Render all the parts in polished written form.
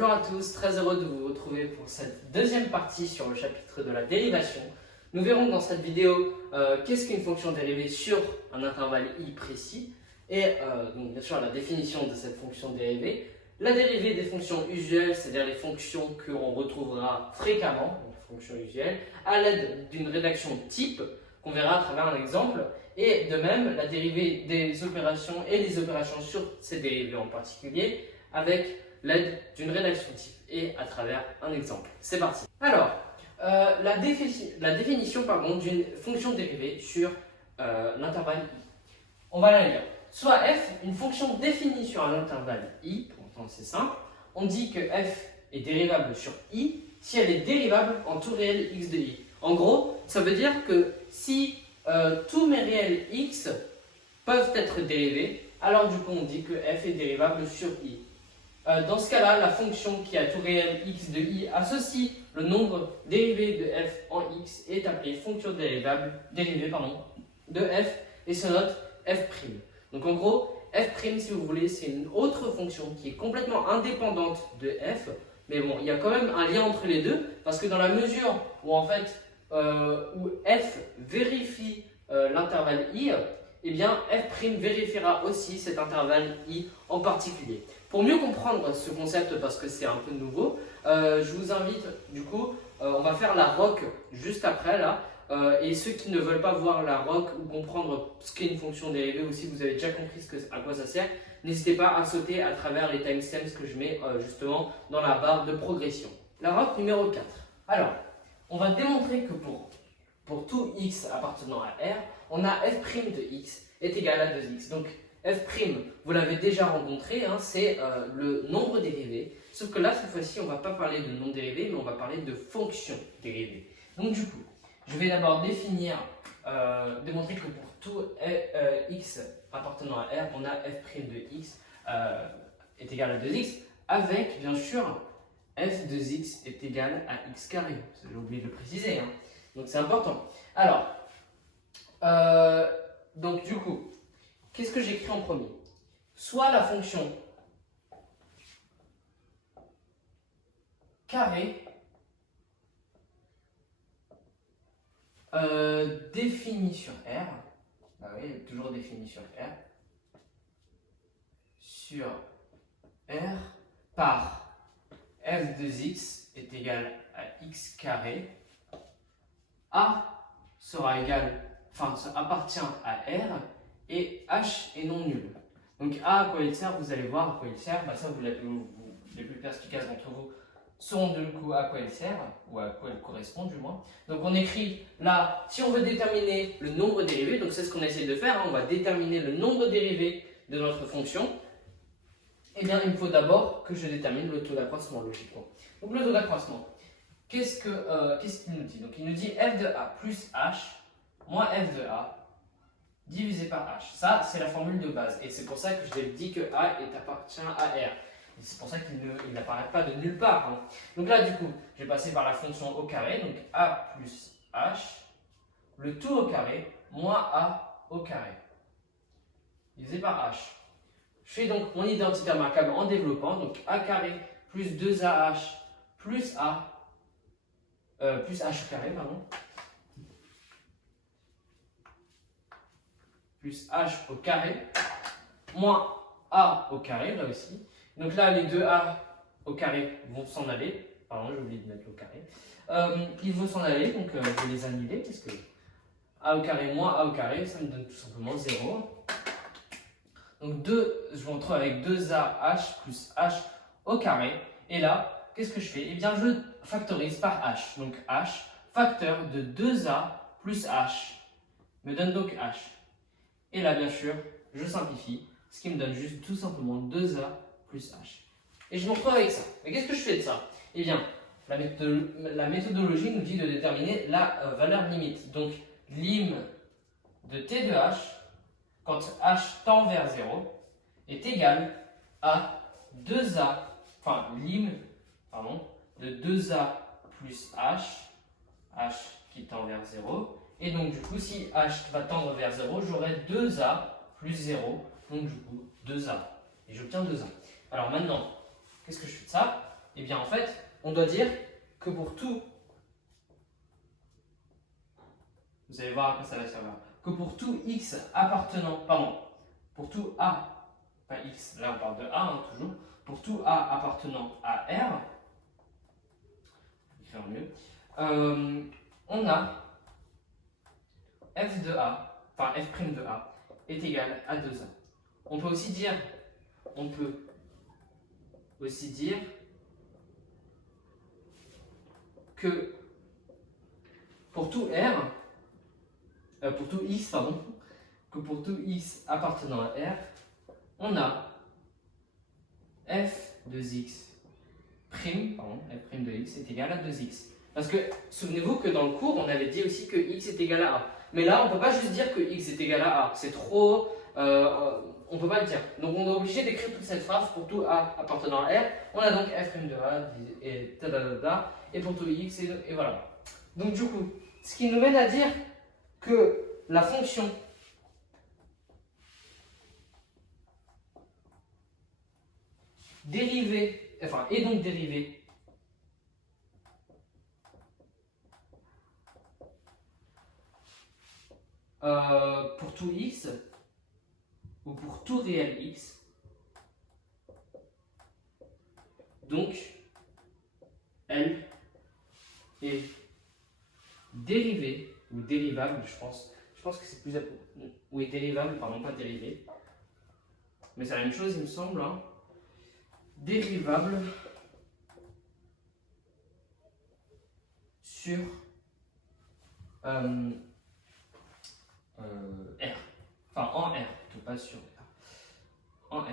Bonjour à tous, très heureux de vous retrouver pour cette deuxième partie sur le chapitre de la dérivation. Nous verrons dans cette vidéo qu'est-ce qu'une fonction dérivée sur un intervalle i précis et donc bien sûr la définition de cette fonction dérivée, la dérivée des fonctions usuelles, c'est-à-dire les fonctions qu'on retrouvera fréquemment, donc fonctions usuelles, à l'aide d'une rédaction type qu'on verra à travers un exemple, et de même la dérivée des opérations et les opérations sur ces dérivées en particulier avec l'aide d'une rédaction type et à travers un exemple. C'est parti. Alors, la définition d'une fonction dérivée sur l'intervalle i. On va la lire. Soit f, une fonction définie sur un intervalle i, pourtant c'est simple, on dit que f est dérivable sur i si elle est dérivable en tout réel x de i. En gros, ça veut dire que si tous mes réels x peuvent être dérivés, alors du coup on dit que f est dérivable sur i. Dans ce cas-là, la fonction qui a tout réel x de i associe le nombre dérivé de f en x est appelée fonction dérivée de f et se note f'. Donc en gros, f', si vous voulez, c'est une autre fonction qui est complètement indépendante de f, mais bon, il y a quand même un lien entre les deux, parce que dans la mesure où en fait, où f vérifie l'intervalle i, eh bien f' vérifiera aussi cet intervalle i en particulier. Pour mieux comprendre ce concept, parce que c'est un peu nouveau, je vous invite, du coup, on va faire la ROC juste après là, et ceux qui ne veulent pas voir la ROC ou comprendre ce qu'est une fonction dérivée, ou si vous avez déjà compris à quoi ça sert, n'hésitez pas à sauter à travers les timestamps que je mets justement dans la barre de progression. La ROC numéro 4. Alors, on va démontrer que pour tout x appartenant à R, on a f' de x est égal à 2x. Donc, f', vous l'avez déjà rencontré, hein, c'est le nombre dérivé. Sauf que là, cette fois-ci, on ne va pas parler de nombre dérivé, mais on va parler de fonction dérivée. Donc, du coup, je vais d'abord démontrer que pour tout x appartenant à R, on a f' de x est égal à 2x, avec, bien sûr, f de x est égal à x carré. J'ai oublié de le préciser, hein. Donc, c'est important. Alors, donc, du coup, qu'est-ce que j'écris en premier? Soit la fonction carré définie sur R, bah oui, toujours définie sur R par f de x est égal à x carré, A sera égal, enfin ça appartient à R, et H est non nul. Donc A, à quoi il sert, vous allez voir à quoi il sert. Bah ça, les plus perspicaces d'entre vous sauront du coup à quoi il sert, ou à quoi il correspond du moins. Donc on écrit là, si on veut déterminer le nombre dérivé, donc c'est ce qu'on essaie de faire, hein, on va déterminer le nombre dérivé de notre fonction. Eh bien, il me faut d'abord que je détermine le taux d'accroissement, logiquement. Donc le taux d'accroissement, qu'est-ce qu'il nous dit? Donc il nous dit f de A plus H moins f de A divisé par H. Ça, c'est la formule de base. Et c'est pour ça que je t'ai dit que A appartient à R. Et c'est pour ça qu'il n'apparaît pas de nulle part, hein. Donc là, du coup, je vais passer par la fonction au carré. Donc A plus H, le tout au carré, moins A au carré, divisé par H. Je fais donc mon identité remarquable en développant. Donc A carré plus 2AH plus plus H au carré, pardon. Plus h au carré, moins a au carré, là aussi. Donc là, les deux a au carré vont s'en aller. Pardon, j'ai oublié de mettre le carré. Ils vont s'en aller, donc je vais les annuler, parce que a au carré moins a au carré, ça me donne tout simplement 0. Donc je me retrouve avec 2ah plus h au carré. Et là, qu'est-ce que je fais? Eh bien, je factorise par h. Donc h, facteur de 2a plus h, me donne donc h. Et là, bien sûr, je simplifie, ce qui me donne juste tout simplement 2a plus h. Et je me retrouve avec ça. Mais qu'est-ce que je fais de ça? Eh bien, la méthodologie nous dit de déterminer la valeur limite. Donc, lim de t de h, quand h tend vers 0, est égal à 2a, enfin, lim, pardon, de 2a plus h qui tend vers 0. Et donc, du coup, si h va tendre vers 0, j'aurai 2a plus 0, donc du coup 2a. Et j'obtiens 2a. Alors maintenant, qu'est-ce que je fais de ça? Eh bien en fait, on doit dire que pour tout, vous allez voir à quoi ça va servir, que pour tout x appartenant, pardon, pour tout a, pas x, là on parle de a hein, toujours, pour tout a appartenant à R, écrire mieux, on a f de a, enfin f' de a est égal à 2a. On peut aussi dire que pour tout R, pour tout x, pardon, que pour tout x appartenant à R, on a f de x pardon, f' de x est égal à 2x. Parce que souvenez-vous que dans le cours, on avait dit aussi que x est égal à a. Mais là, on ne peut pas juste dire que x est égal à a. C'est trop... on ne peut pas le dire. Donc on est obligé d'écrire toute cette phrase pour tout a appartenant à R. On a donc f' de a et tadadada, et pour tout x, et voilà. Donc du coup, ce qui nous mène à dire que la fonction dérivée, enfin, est donc dérivée pour tout x, ou pour tout réel x, donc elle est dérivée, ou dérivable, je pense que c'est plus... Oui, dérivable, pardon, pas dérivée, mais c'est la même chose il me semble, hein. Dérivable sur R, enfin en R, plutôt pas sur R, en R.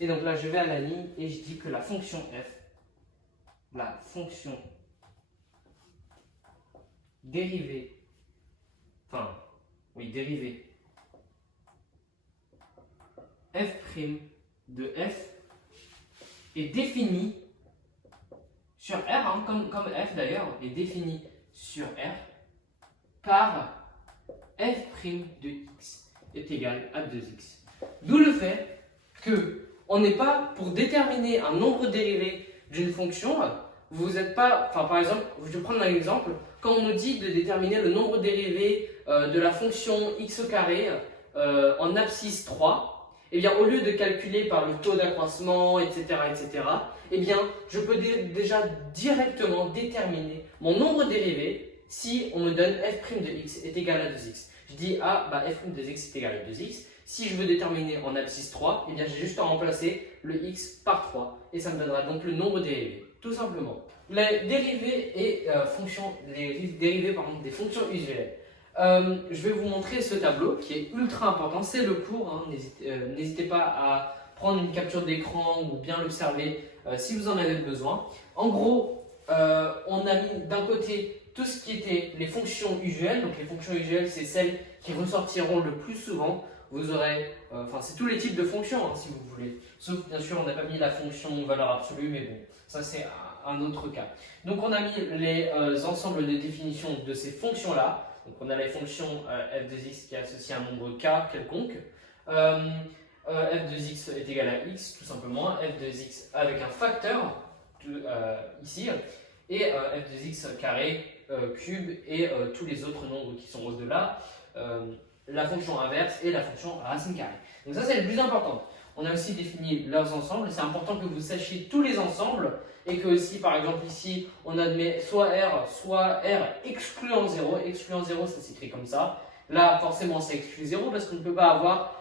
Et donc là je vais à la ligne et je dis que la fonction f, dérivée, dérivée f' de f est définie sur R, hein, comme f d'ailleurs, est définie sur R par f' de x est égal à 2x. D'où le fait que on n'est pas, pour déterminer un nombre dérivé d'une fonction, vous n'êtes pas, enfin par exemple, je vais prendre un exemple, quand on nous dit de déterminer le nombre dérivé de la fonction x au carré en abscisse 3, eh bien, au lieu de calculer par le taux d'accroissement, etc., eh bien, je peux déjà directement déterminer mon nombre dérivé si on me donne f' de x est égal à 2x. Je dis, f' de x est égal à 2x. Si je veux déterminer en abscisse 3, eh bien, j'ai juste à remplacer le x par 3 et ça me donnera donc le nombre dérivé, tout simplement. Les dérivés des fonctions usuelles. Je vais vous montrer ce tableau qui est ultra important, c'est le cours, hein. N'hésitez pas à prendre une capture d'écran ou bien l'observer si vous en avez besoin. En gros, on a mis d'un côté tout ce qui était les fonctions usuelles. Donc les fonctions usuelles, c'est celles qui ressortiront le plus souvent. Vous aurez, c'est tous les types de fonctions hein, si vous voulez. Sauf bien sûr, on n'a pas mis la fonction valeur absolue, mais bon, ça c'est un autre cas. Donc on a mis les ensembles de définitions de ces fonctions-là. Donc on a les fonctions f de x qui est associée à un nombre k quelconque. F de x est égal à x, tout simplement. F de x avec un facteur ici. Et f de x carré, cube et tous les autres nombres qui sont au-delà. La fonction inverse et la fonction racine carrée. Donc ça c'est le plus important. On a aussi défini leurs ensembles. C'est important que vous sachiez tous les ensembles et que aussi par exemple ici on admet soit R excluant 0. Excluant 0 ça s'écrit comme ça. Là forcément ça exclut 0 parce qu'on ne peut pas avoir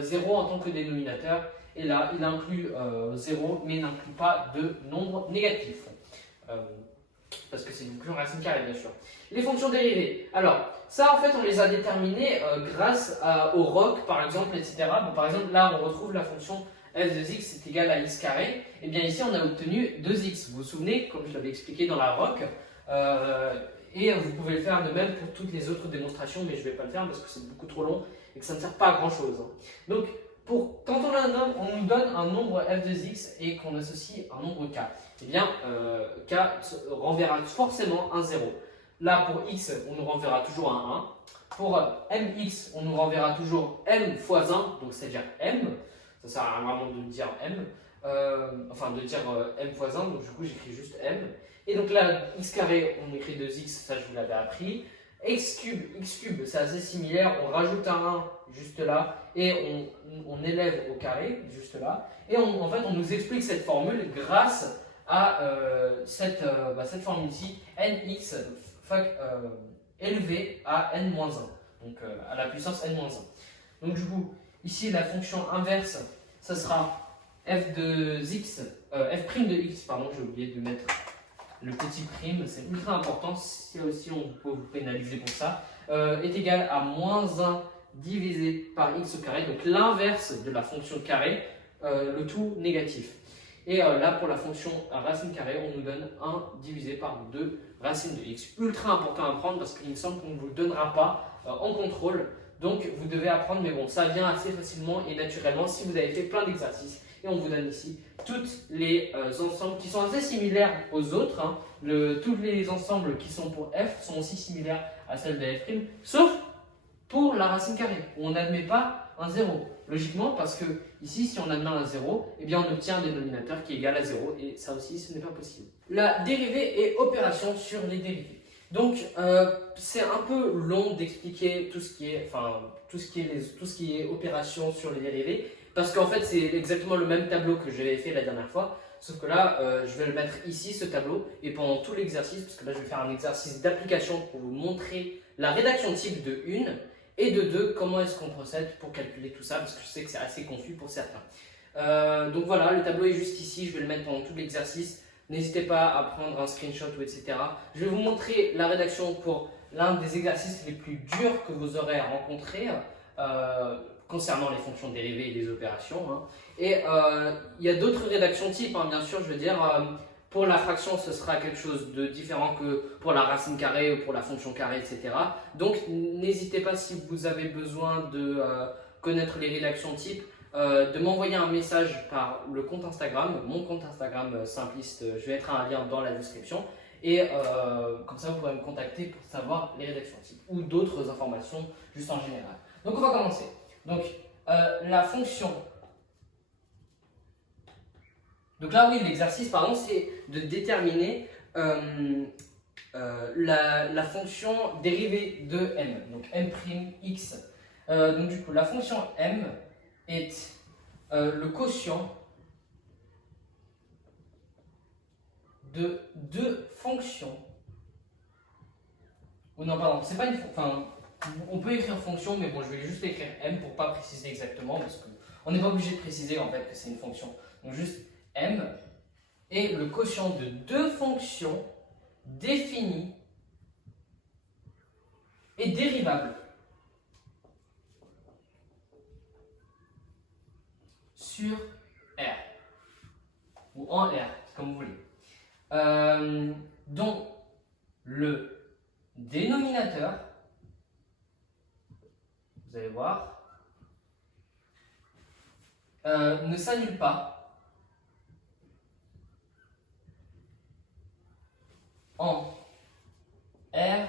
0 en tant que dénominateur. Et là il inclut 0 mais il n'inclut pas de nombre négatif. Parce que c'est une fonction racine carrée bien sûr. Les fonctions dérivées. Alors, ça en fait on les a déterminées grâce au ROC par exemple, etc. Bon, par exemple là on retrouve la fonction f de x est égal à x carré. Et bien ici on a obtenu 2x. Vous vous souvenez, comme je l'avais expliqué dans la ROC. Et vous pouvez le faire de même pour toutes les autres démonstrations, mais je ne vais pas le faire parce que c'est beaucoup trop long et que ça ne sert pas à grand chose. Donc, quand on nous donne un nombre f de x et qu'on associe un nombre k, eh bien k renverra forcément un 0. Là, pour x, on nous renverra toujours un 1. Pour mx, on nous renverra toujours m fois 1, donc c'est-à-dire m. Ça sert à rien vraiment de dire m. enfin de dire m fois 1, donc du coup j'écris juste m. Et donc là, x carré, on écrit 2x, ça je vous l'avais appris. X cube, c'est assez similaire, on rajoute un 1 juste là, et on élève au carré, juste là. Et en fait, on nous explique cette formule grâce à cette formule-ci, nx élevé à n-1, donc à la puissance n-1. Donc du coup, ici, la fonction inverse, ça sera f de x, f' de x, pardon, j'ai oublié de mettre le petit prime, c'est ultra important, si aussi on peut vous pénaliser pour ça, est égal à moins 1 divisé par x au carré, donc l'inverse de la fonction carré, le tout négatif. Et là, pour la fonction racine carrée, on nous donne 1 divisé par 2 racine de x. Ultra important à apprendre parce qu'il me semble qu'on ne vous le donnera pas en contrôle. Donc, vous devez apprendre, mais bon, ça vient assez facilement et naturellement si vous avez fait plein d'exercices. Et on vous donne ici tous les ensembles qui sont assez similaires aux autres. Hein. Tous les ensembles qui sont pour f sont aussi similaires à celles de f', sauf pour la racine carrée, où on n'admet pas un 0. Logiquement, parce que ici, si on admet un 0, eh bien on obtient un dénominateur qui est égal à 0, et ça aussi, ce n'est pas possible. La dérivée et opération sur les dérivés. Donc, c'est un peu long d'expliquer tout ce qui est opération sur les dérivés, parce qu'en fait, c'est exactement le même tableau que j'avais fait la dernière fois, sauf que là, je vais le mettre ici, ce tableau, et pendant tout l'exercice, parce que là, je vais faire un exercice d'application pour vous montrer la rédaction type de 1, et de 2, comment est-ce qu'on procède pour calculer tout ça, parce que je sais que c'est assez confus pour certains. Donc voilà, le tableau est juste ici, je vais le mettre pendant tout l'exercice. N'hésitez pas à prendre un screenshot ou etc. Je vais vous montrer la rédaction pour l'un des exercices les plus durs que vous aurez à rencontrer concernant les fonctions dérivées et les opérations. Hein. Et il y a d'autres rédactions types, hein, bien sûr, je veux dire. Pour la fraction, ce sera quelque chose de différent que pour la racine carrée ou pour la fonction carrée, etc. Donc, n'hésitez pas, si vous avez besoin de connaître les rédactions types, de m'envoyer un message par le compte Instagram, mon compte Instagram simpliste. Je vais mettre un lien dans la description. Et comme ça, vous pourrez me contacter pour savoir les rédactions types ou d'autres informations juste en général. Donc, on va commencer. Donc, la fonction... Donc là, oui, l'exercice, pardon, c'est de déterminer la fonction dérivée de m, donc m'x. Donc du coup, la fonction m est le quotient de deux fonctions. Ou non, pardon, c'est pas une fonction. Enfin, on peut écrire fonction, mais bon, je vais juste écrire m pour pas préciser exactement, parce qu'on n'est pas obligé de préciser en fait que c'est une fonction. Donc juste m est le quotient de deux fonctions définies et dérivables sur R ou en R, comme vous voulez, dont le dénominateur, vous allez voir, ne s'annule pas en R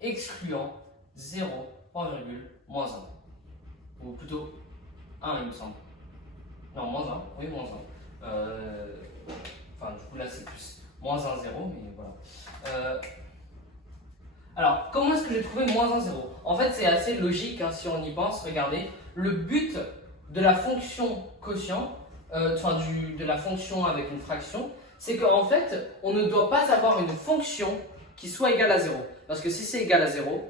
excluant 0, point virgule, moins 1. Ou plutôt 1, il me semble. Non, moins 1, oui, moins 1. Enfin, du coup, là, c'est plus moins 1, 0, mais voilà. Alors, comment est-ce que j'ai trouvé moins 1, 0 ? En fait, c'est assez logique, hein, si on y pense. Regardez, le but de la fonction quotient, de la fonction avec une fraction, c'est qu'en fait, on ne doit pas avoir une fonction qui soit égale à 0. Parce que si c'est égal à 0,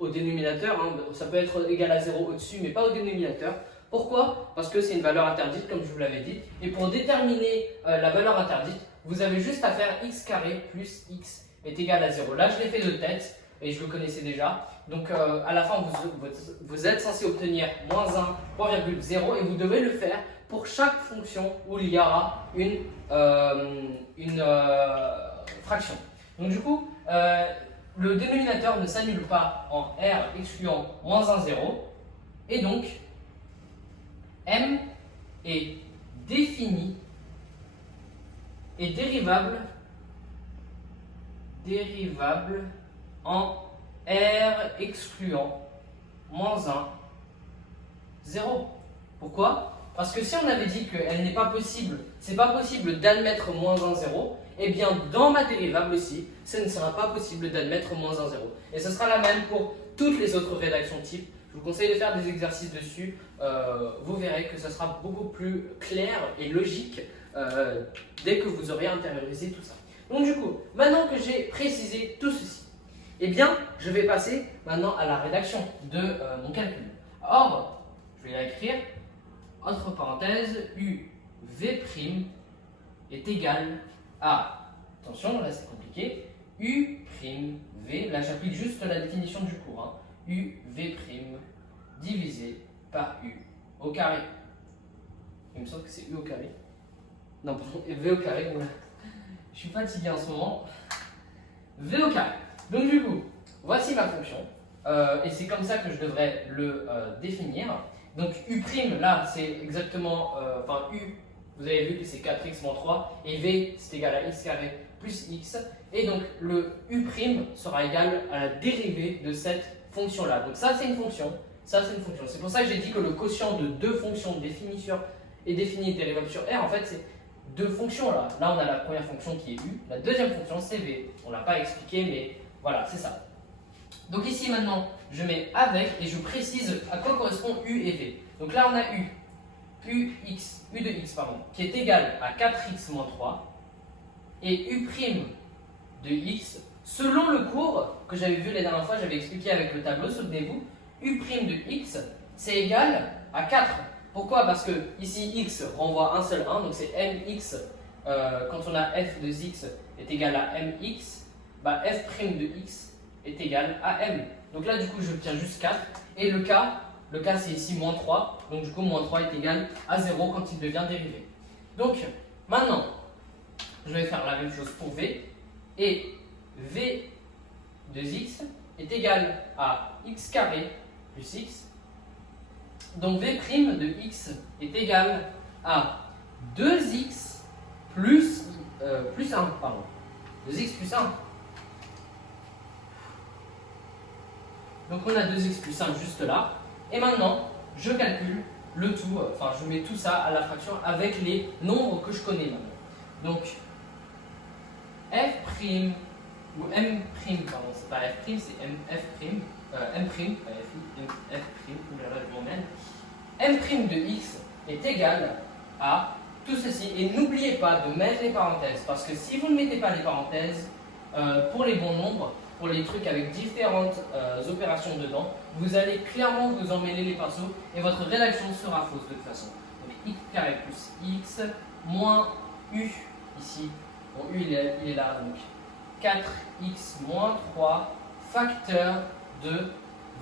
au dénominateur, hein, ça peut être égal à 0 au-dessus, mais pas au dénominateur. Pourquoi ? Parce que c'est une valeur interdite, comme je vous l'avais dit. Et pour déterminer la valeur interdite, vous avez juste à faire x carré plus x est égal à 0. Là, je l'ai fait de tête et je le connaissais déjà. Donc, à la fin, vous êtes censé obtenir moins 1,0 et vous devez le faire pour chaque fonction où il y aura une fraction. Donc, du coup, le dénominateur ne s'annule pas en R excluant moins 1, 0. Et donc, M est défini et dérivable en R excluant moins 1, 0. Pourquoi ? Parce que si on avait dit qu'elle n'est pas possible, c'est pas possible d'admettre moins 1, 0, eh bien dans ma dérivable aussi, ce ne sera pas possible d'admettre moins 1, 0. Et ce sera la même pour toutes les autres rédactions type. Je vous conseille de faire des exercices dessus. Vous verrez que ce sera beaucoup plus clair et logique dès que vous aurez intériorisé tout ça. Donc du coup, maintenant que j'ai précisé tout ceci, eh bien, je vais passer maintenant à la rédaction de mon calcul. Or, je vais l'écrire entre parenthèses, UV' est égal à, attention, là c'est compliqué, U'V, là j'applique juste la définition du cours, hein, UV' divisé par U au carré. Il me semble que c'est U au carré. Non, pardon, V au carré, voilà. Je suis fatigué en ce moment. V au carré. Donc du coup, voici ma fonction. Et c'est comme ça que je devrais le définir. Donc U', là, c'est exactement, enfin U, vous avez vu que c'est 4x moins 3, et V, c'est égal à x carré plus x. Et donc le U' sera égal à la dérivée de cette fonction-là. Donc ça, c'est une fonction, ça, c'est une fonction. C'est pour ça que j'ai dit que le quotient de deux fonctions définies dérivable sur R, en fait, c'est deux fonctions là. Là, on a la première fonction qui est U, la deuxième fonction, c'est V. On ne l'a pas expliqué, mais voilà, c'est ça. Donc ici maintenant, je mets avec et je précise à quoi correspond U et V. Donc là on a U de x pardon, qui est égal à 4x moins 3 et U' de x, selon le cours que j'avais vu la dernière fois, j'avais expliqué avec le tableau, souvenez-vous, U' de x c'est égal à 4. Pourquoi? Parce que ici x renvoie un seul 1, donc c'est mx, quand on a f de x est égal à mx, bah f' de x est égal à m. Donc là, du coup, j'obtiens juste 4. Et le k c'est ici moins 3. Donc du coup, moins 3 est égal à 0 quand il devient dérivé. Donc, maintenant, je vais faire la même chose pour v. Et v de x est égal à x carré plus x. Donc v' de x est égal à 2x plus 1. Pardon. 2x plus 1. Donc on a 2x plus 1 juste là. Et maintenant, je calcule le tout, enfin je mets tout ça à la fraction avec les nombres que je connais maintenant. Donc f' ou m', pardon, c'est pas f', c'est f', m', pas f', je m'emmène. M' de x est égal à tout ceci. Et n'oubliez pas de mettre les parenthèses, parce que si vous ne mettez pas les parenthèses, pour les bons nombres, pour les trucs avec différentes opérations dedans, vous allez clairement vous emmêler les pinceaux et votre rédaction sera fausse de toute façon. Donc x carré plus x moins u ici. Bon, u il est là, donc 4x moins 3 facteur de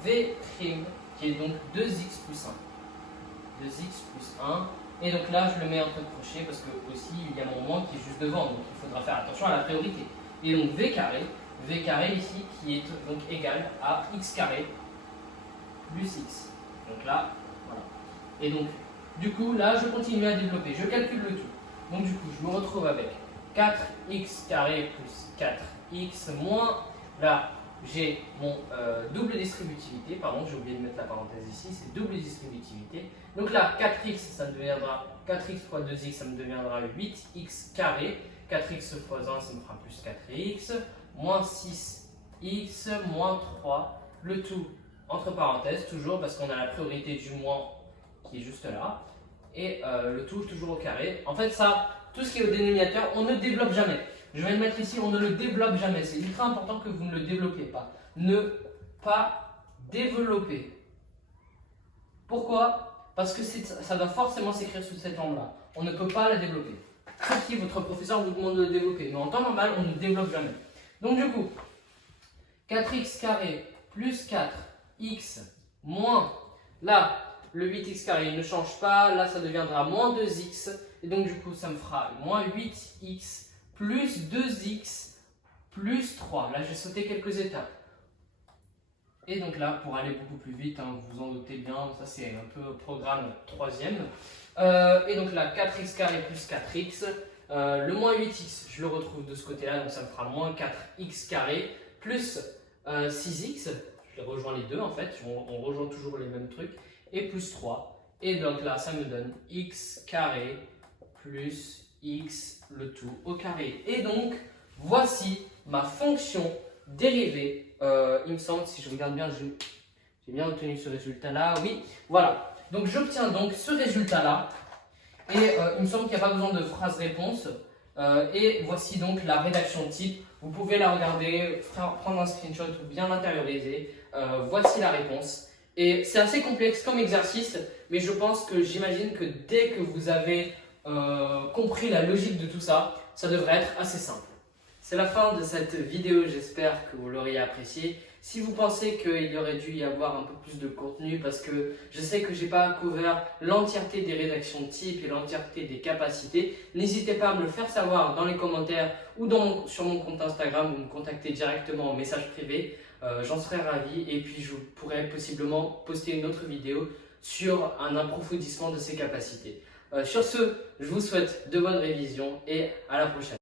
v' qui est donc 2x plus 1. 2x plus 1. Et donc là, je le mets entre crochets parce que aussi il y a mon moins qui est juste devant, donc il faudra faire attention à la priorité. Et donc v carré ici qui est donc égal à x carré plus x. Donc là, voilà. Et donc, du coup, là, je continue à développer, je calcule le tout. Donc du coup, je me retrouve avec 4x carré plus 4x moins, là, j'ai mon double distributivité, pardon, j'ai oublié de mettre la parenthèse ici, c'est double distributivité. Donc là, 4x, ça me deviendra 4x fois 2x, ça me deviendra 8x carré. 4x fois 1, ça me fera plus 4x, moins 6x, moins 3, le tout entre parenthèses, toujours parce qu'on a la priorité du moins qui est juste là, et le tout toujours au carré. En fait, ça, tout ce qui est au dénominateur, on ne développe jamais. Je vais le mettre ici, on ne le développe jamais. C'est ultra important que vous ne le développiez pas. Ne pas développer. Pourquoi? Parce que ça doit forcément s'écrire sous cette forme-là. On ne peut pas la développer. Sauf si votre professeur vous demande de le développer. Mais en temps normal, on ne développe jamais. Donc du coup, 4x carré plus 4x moins, là, le 8x carré il ne change pas, là ça deviendra moins 2x, et donc du coup ça me fera moins 8x plus 2x plus 3. Là j'ai sauté quelques étapes. Et donc là, pour aller beaucoup plus vite, hein, vous vous en doutez bien, ça c'est un peu programme troisième. Et donc là, 4x carré plus 4x, le moins 8x, je le retrouve de ce côté-là, donc ça me fera moins 4x carré plus 6x, je les rejoins les deux en fait, on rejoint toujours les mêmes trucs, et plus 3. Et donc là, ça me donne x carré plus x le tout au carré. Et donc, voici ma fonction dérivée. Il me semble, si je regarde bien, j'ai bien obtenu ce résultat-là. Oui, voilà. Donc, j'obtiens donc ce résultat-là. Et il me semble qu'il n'y a pas besoin de phrase-réponse. Et voici donc la rédaction type. Vous pouvez la regarder, prendre un screenshot ou bien l'intérioriser. Voici la réponse. Et c'est assez complexe comme exercice, mais je pense que j'imagine que dès que vous avez compris la logique de tout ça, ça devrait être assez simple. C'est la fin de cette vidéo, j'espère que vous l'auriez appréciée. Si vous pensez qu'il y aurait dû y avoir un peu plus de contenu, parce que je sais que je n'ai pas couvert l'entièreté des rédactions types et l'entièreté des capacités, n'hésitez pas à me le faire savoir dans les commentaires ou sur mon compte Instagram ou me contacter directement en message privé. J'en serais ravi et puis je pourrais possiblement poster une autre vidéo sur un approfondissement de ces capacités. Sur ce, je vous souhaite de bonnes révisions et à la prochaine.